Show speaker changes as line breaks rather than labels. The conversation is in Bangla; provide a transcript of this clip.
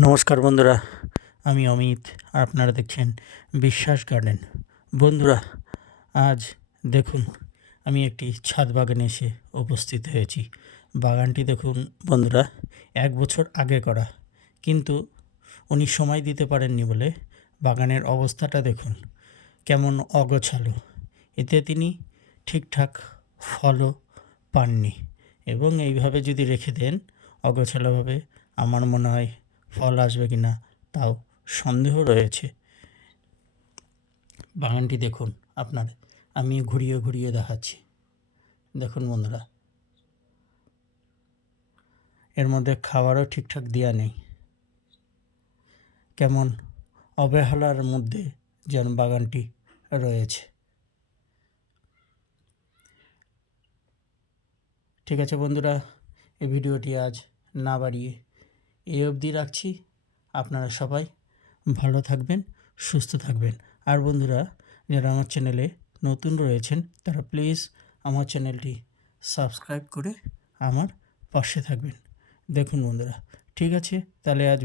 নমস্কার বন্ধুরা, আমি অমিত আর আপনারা দেখছেন বিশ্বাস গার্ডেন। বন্ধুরা, আজ দেখুন, আমি একটি ছাদ বাগানে এসে উপস্থিত হয়েছি। বাগানটি দেখুন বন্ধুরা, এক বছর আগে করা। কিন্তু উনি সময় দিতে পারেননি বলে বাগানের অবস্থাটা দেখুন, কেমন অগোছালো। এতে তিনি ঠিকঠাক ফলও পাননি। এবং এইভাবে যদি রেখে দেন, অগোছালোভাবে আমার মনে হয় ফল আসবে কি না তাও সন্দেহ রয়েছে। বাগানটি দেখুন আপনার, আমি ঘুরিয়ে ঘুরিয়ে দেখাচ্ছি। দেখুন বন্ধুরা, এর মধ্যে খাবারও ঠিকঠাক দেওয়া নেই। কেমন অবহেলার মধ্যে যেন বাগানটি রয়েছে। ঠিক আছে বন্ধুরা, এই ভিডিওটি আজ না বাড়িয়ে এই অবধি রাখছি। আপনারা সবাই ভালো থাকবেন, সুস্থ থাকবেন। আর বন্ধুরা, যারা আমার চ্যানেলে নতুন রয়েছেন, তারা প্লিজ আমার চ্যানেলটি সাবস্ক্রাইব করে আমার পাশে থাকবেন। দেখুন বন্ধুরা, ঠিক আছে? তাহলে আজ